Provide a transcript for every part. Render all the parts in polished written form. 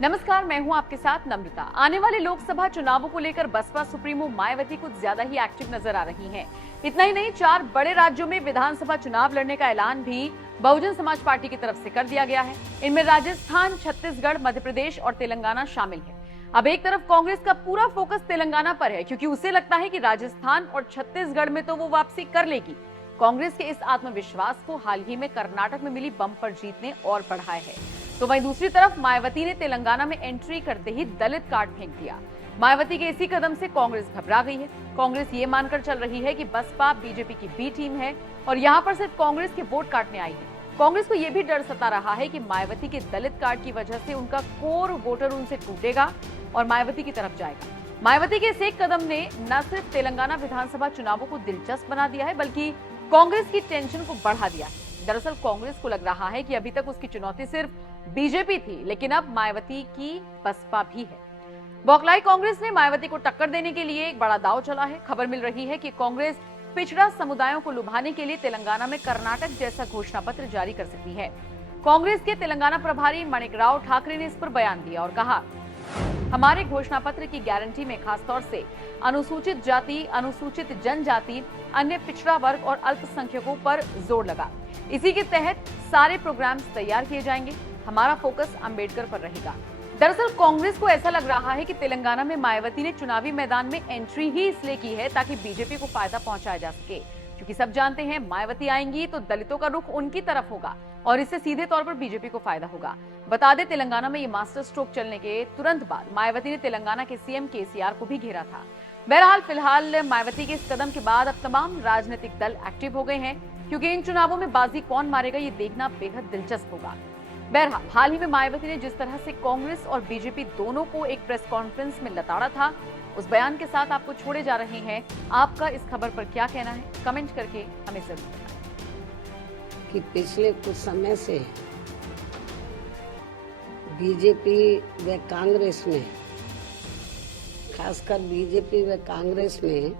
नमस्कार, मैं हूं आपके साथ नम्रता। आने वाले लोकसभा चुनावों को लेकर बसपा सुप्रीमो मायावती कुछ ज्यादा ही एक्टिव नजर आ रही हैं। इतना ही नहीं, 4 बड़े राज्यों में विधानसभा चुनाव लड़ने का ऐलान भी बहुजन समाज पार्टी की तरफ से कर दिया गया है। इनमें राजस्थान, छत्तीसगढ़, मध्य प्रदेश और तेलंगाना शामिल है। अब एक तरफ कांग्रेस का पूरा फोकस तेलंगाना पर है, क्योंकि उसे लगता है कि राजस्थान और छत्तीसगढ़ में तो वो वापसी कर लेगी। कांग्रेस के इस आत्मविश्वास को हाल ही में कर्नाटक में मिली बम्पर जीत ने और बढ़ाया है। तो वहीं दूसरी तरफ मायावती ने तेलंगाना में एंट्री करते ही दलित कार्ड फेंक दिया। मायावती के इसी कदम से कांग्रेस घबरा गई है। कांग्रेस ये मानकर चल रही है कि बसपा बीजेपी की बी टीम है और यहां पर सिर्फ कांग्रेस के वोट काटने आई है। कांग्रेस को यह भी डर सता रहा है कि मायावती के दलित कार्ड की वजह से उनका कोर वोटर उनसे टूटेगा और मायावती की तरफ जाएगा। मायावती के इस एक कदम ने न सिर्फ तेलंगाना विधानसभा चुनावों को दिलचस्प बना दिया है, बल्कि कांग्रेस की टेंशन को बढ़ा दिया है। दरअसल कांग्रेस को लग रहा है कि अभी तक उसकी चुनौती सिर्फ बीजेपी थी, लेकिन अब मायावती की बसपा भी है। बौखलाई कांग्रेस ने मायावती को टक्कर देने के लिए एक बड़ा दांव चला है। खबर मिल रही है कि कांग्रेस पिछड़ा समुदायों को लुभाने के लिए तेलंगाना में कर्नाटक जैसा घोषणा पत्र जारी कर सकती है। कांग्रेस के तेलंगाना प्रभारी माणिकराव ठाकरे ने इस पर बयान दिया और कहा, हमारे घोषणा पत्र की गारंटी में खासतौर से अनुसूचित जाति, अनुसूचित जनजाति, अन्य पिछड़ा वर्ग और अल्पसंख्यकों पर जोर लगा। इसी के तहत सारे प्रोग्राम्स तैयार किए जाएंगे। हमारा फोकस अंबेडकर पर रहेगा। दरअसल कांग्रेस को ऐसा लग रहा है कि तेलंगाना में मायावती ने चुनावी मैदान में एंट्री ही इसलिए की है ताकि बीजेपी को फायदा पहुंचाया जा सके, क्योंकि सब जानते हैं मायावती आएंगी तो दलितों का रुख उनकी तरफ होगा और इससे सीधे तौर पर बीजेपी को फायदा होगा। बता दें, तेलंगाना में ये मास्टर स्ट्रोक चलने के तुरंत बाद मायावती ने तेलंगाना के सीएम केसीआर को भी घेरा था। बहरहाल फिलहाल मायावती के इस कदम के बाद अब तमाम राजनीतिक दल एक्टिव हो गए हैं, क्योंकि इन चुनावों में बाजी कौन मारेगा ये देखना बेहद दिलचस्प होगा। बहरहाल हाल ही में मायावती ने जिस तरह से कांग्रेस और बीजेपी दोनों को एक प्रेस कॉन्फ्रेंस में लताड़ा था, उस बयान के साथ आपको छोड़े जा रहे हैं। आपका इस खबर पर क्या कहना है, कमेंट करके हमें जरूर बताएं। कि पिछले कुछ समय से बीजेपी व कांग्रेस में, खासकर बीजेपी व कांग्रेस में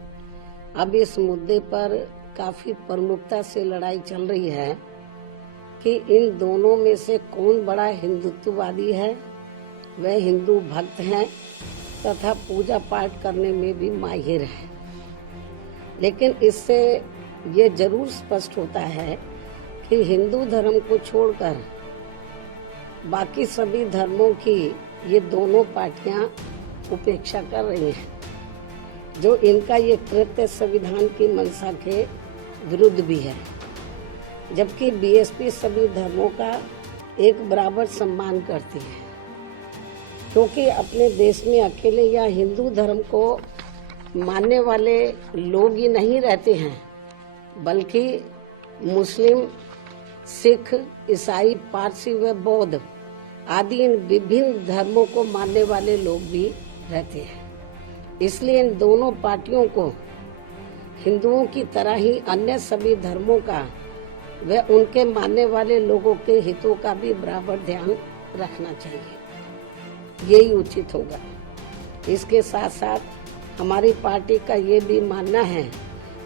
अब इस मुद्दे पर काफी प्रमुखता से लड़ाई चल रही है कि इन दोनों में से कौन बड़ा हिंदुत्ववादी है। वह हिंदू भक्त हैं तथा पूजा पाठ करने में भी माहिर है। लेकिन इससे ये जरूर स्पष्ट होता है कि हिंदू धर्म को छोड़कर बाकी सभी धर्मों की ये दोनों पार्टियां उपेक्षा कर रही हैं, जो इनका ये कृत्य संविधान की मंशा के विरुद्ध भी है। जबकि बीएसपी सभी धर्मों का एक बराबर सम्मान करती है, क्योंकि अपने देश में अकेले या हिंदू धर्म को मानने वाले लोग ही नहीं रहते हैं, बल्कि मुस्लिम, सिख, ईसाई, पारसी व बौद्ध आदि इन विभिन्न धर्मों को मानने वाले लोग भी रहते हैं। इसलिए इन दोनों पार्टियों को हिंदुओं की तरह ही अन्य सभी धर्मों का व उनके मानने वाले लोगों के हितों का भी बराबर ध्यान रखना चाहिए। यही उचित होगा। इसके साथ साथ हमारी पार्टी का ये भी मानना है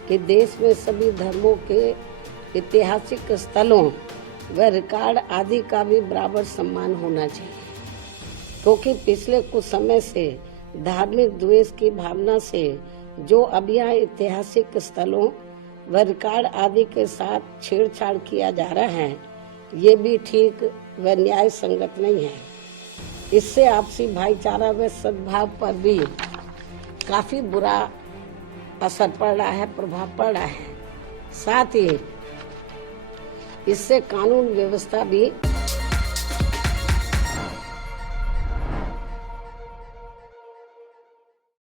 कि देश में सभी धर्मों के ऐतिहासिक स्थलों व रिकॉर्ड आदि का भी बराबर सम्मान होना चाहिए, क्योंकि पिछले कुछ समय से धार्मिक द्वेष की भावना से जो अब यह ऐतिहासिक स्थलों व रिकॉर्ड आदि के साथ छेड़छाड़ किया जा रहा है, ये भी ठीक व न्याय संगत नहीं है। इससे आपसी भाईचारा व सद्भाव पर भी काफी बुरा असर पड़ रहा है, प्रभाव पड़ रहा है। साथ ही इससे कानून व्यवस्था भी